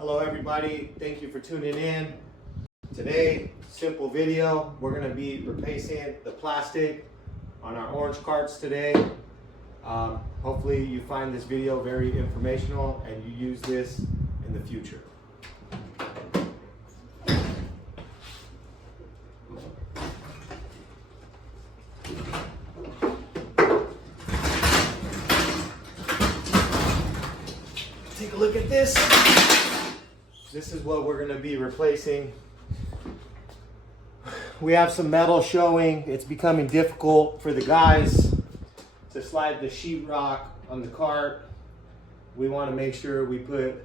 Hello everybody, thank you for tuning in. Today, simple video, we're going to be replacing the plastic on our orange carts today. Hopefully you find this video very informational and you use this in the future. Take a look at this. This is what we're going to be replacing. We have some metal showing. It's becoming difficult for the guys to slide the sheetrock on the cart. We want to make sure we put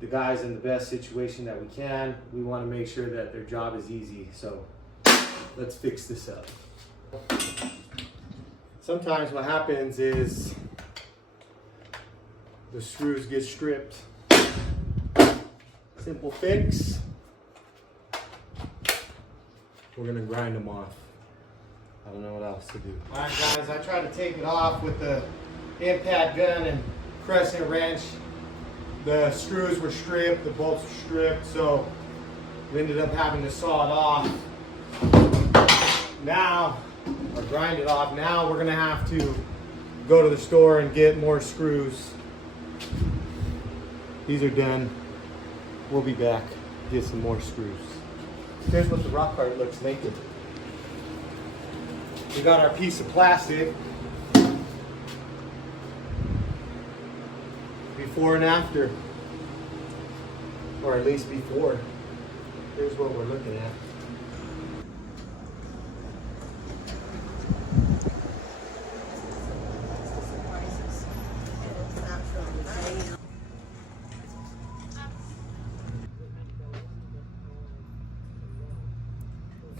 the guys in the best situation that we can. We want to make sure that their job is easy. So let's fix this up. Sometimes what happens is the screws get stripped. Simple fix. We're gonna grind them off. I don't know what else to do. All right, guys, I tried to take it off with the impact gun and crescent wrench. The screws were stripped, the bolts were stripped, so we ended up having to saw it off. Now, or grind it off. Now we're gonna have to go to the store and get more screws. These are done. We'll be back, get some more screws. Here's what the rock cart looks naked. We got our piece of plastic. Before and after. Or at least before. Here's what we're looking at.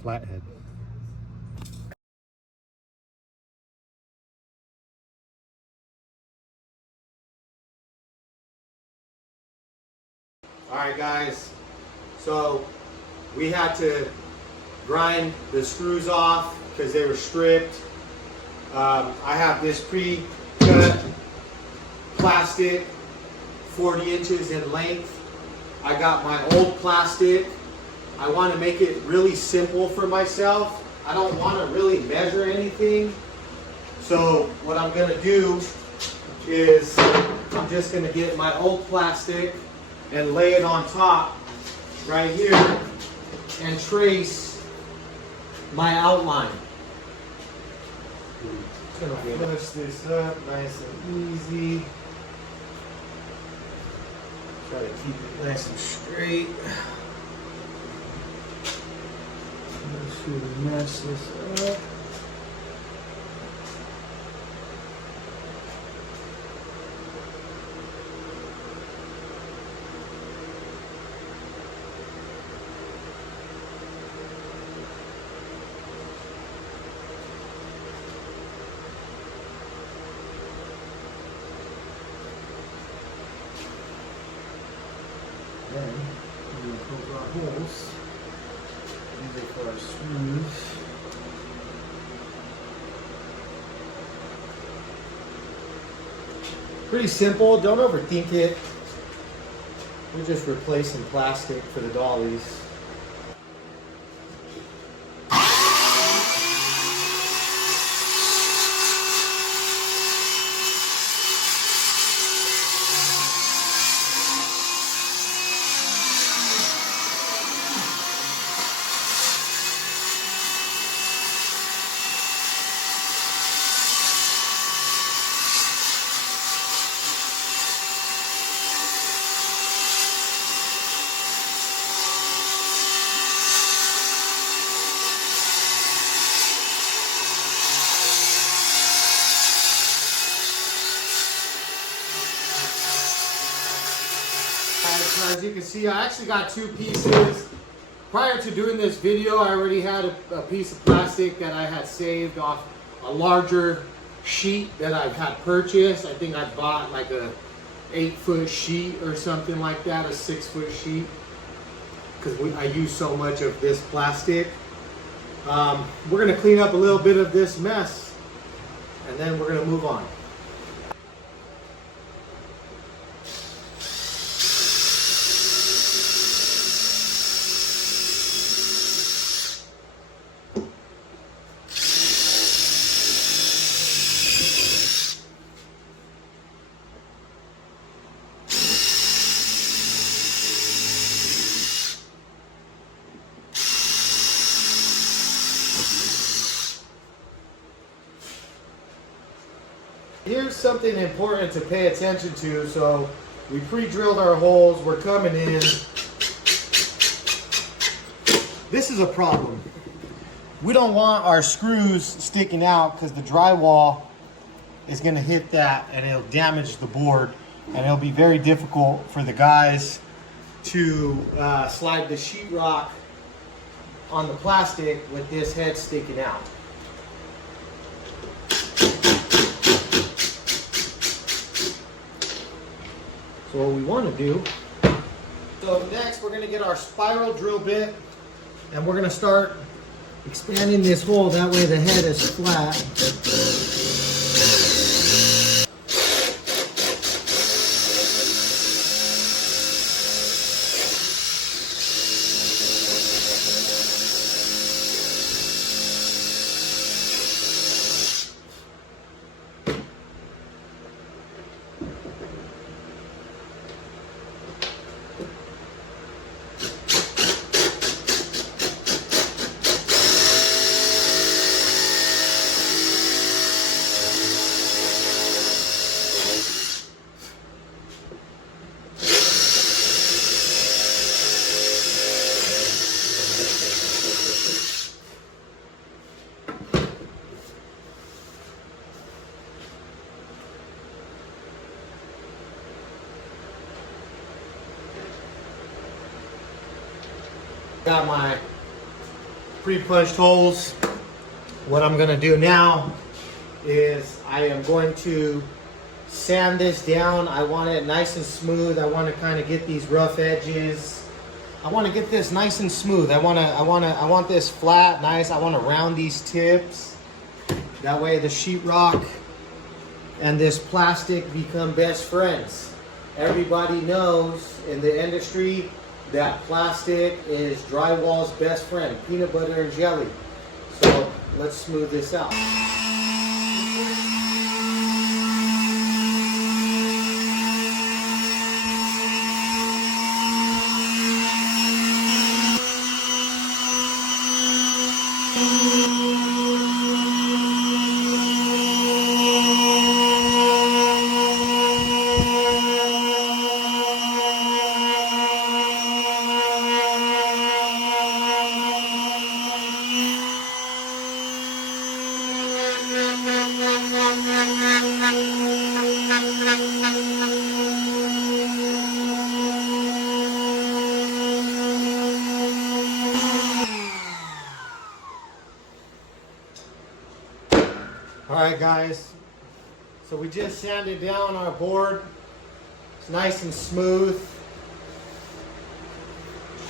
Flathead. All right, guys, so we had to grind the screws off because they were stripped. I have this pre-cut plastic, 40 inches in length. I got my old plastic. I want to make it really simple for myself. I don't want to really measure anything. So what I'm going to do is I'm just going to get my old plastic and lay it on top right here and trace my outline. Just going to push this up nice and easy. Try to keep it nice and straight. Make sure we match this up. Then we're going to poke our holes. These are for our screws. Pretty simple, don't overthink it. We're just replacing plastic for the dollies. As you can see, I actually got two pieces. Prior to doing this video, I already had a piece of plastic that I had saved off a larger sheet that I had purchased. I think I bought like a 8-foot sheet or something like that, a 6-foot sheet, because I use so much of this plastic. We're gonna clean up a little bit of this mess and then we're gonna move on. here's something important to pay attention to. So we pre-drilled our holes, we're coming in. This is a problem. We don't want our screws sticking out because the drywall is going to hit that and it'll damage the board, and it'll be very difficult for the guys to slide the sheetrock on the plastic with this head sticking out. So what we want to do, so next we're going to get our spiral drill bit and we're going to start expanding this hole, that way the head is flat. Got my pre-punched holes. What I'm gonna do now is I am going to sand this down. I want it nice and smooth. I want to kind of get these rough edges. I want to get this nice and smooth. I want this flat, nice. I want to round these tips. That way the sheetrock and this plastic become best friends. Everybody knows in the industry that plastic is drywall's best friend, peanut butter and jelly. So let's smooth this out. Alright guys, so we just sanded down our board. It's nice and smooth.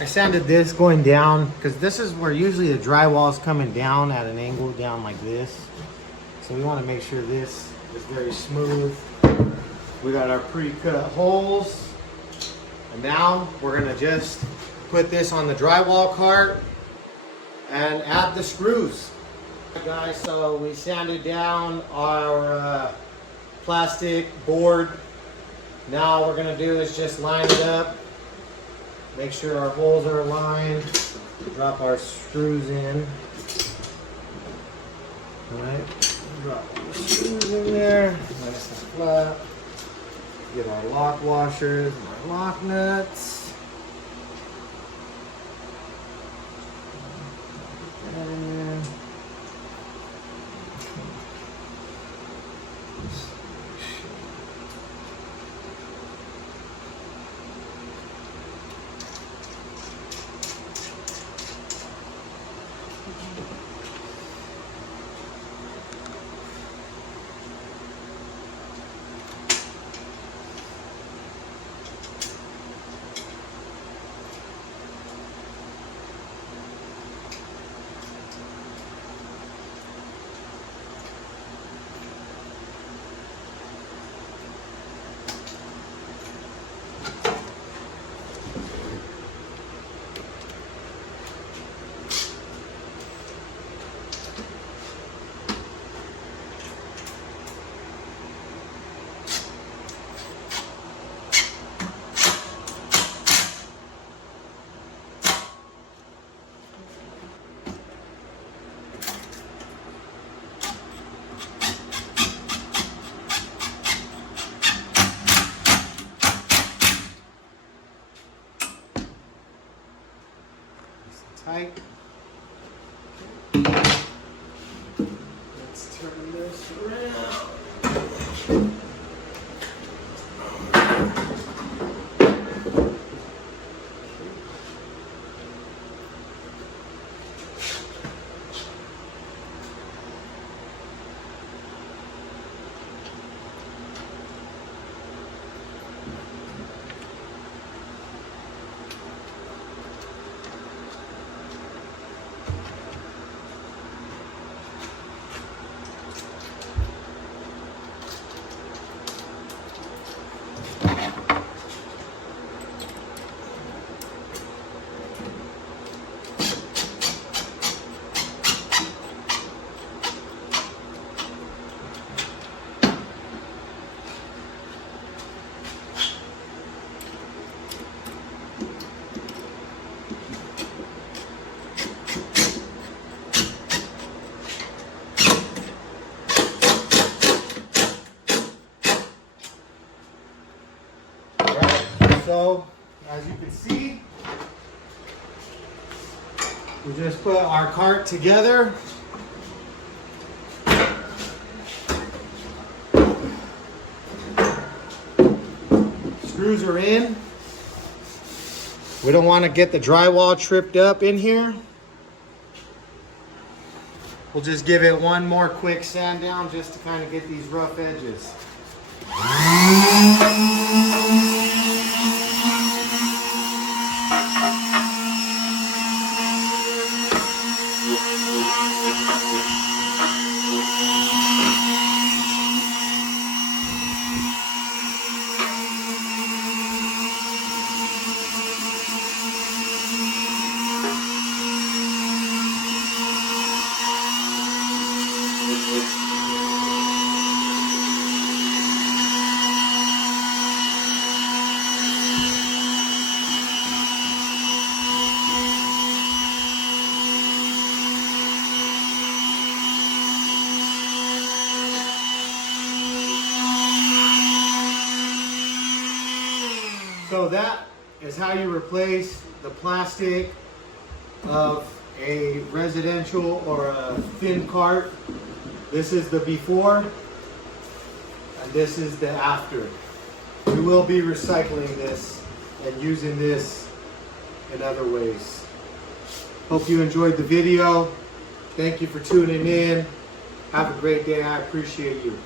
I sanded this going down because this is where usually the drywall is coming down at an angle down like this. So we want to make sure this is very smooth. We got our pre-cut holes. And now we're going to just put this on the drywall cart and add the screws. Guys, so we sanded down our plastic board. Now what we're going to do is just line it up, make sure our holes are aligned, drop our screws in. Alright, drop the screws in there, nice and flat. Get our lock washers and our lock nuts. Get that in there. tight. Let's turn this around. So, as you can see, we just put our cart together. Screws are in. We don't want to get the drywall tripped up in here. We'll just give it one more quick sand down just to kind of get these rough edges. So that is how you replace the plastic of a residential or a thin cart. This is the before and this is the after. We will be recycling this and using this in other ways. Hope you enjoyed the video. Thank you for tuning in. Have a great day. I appreciate you.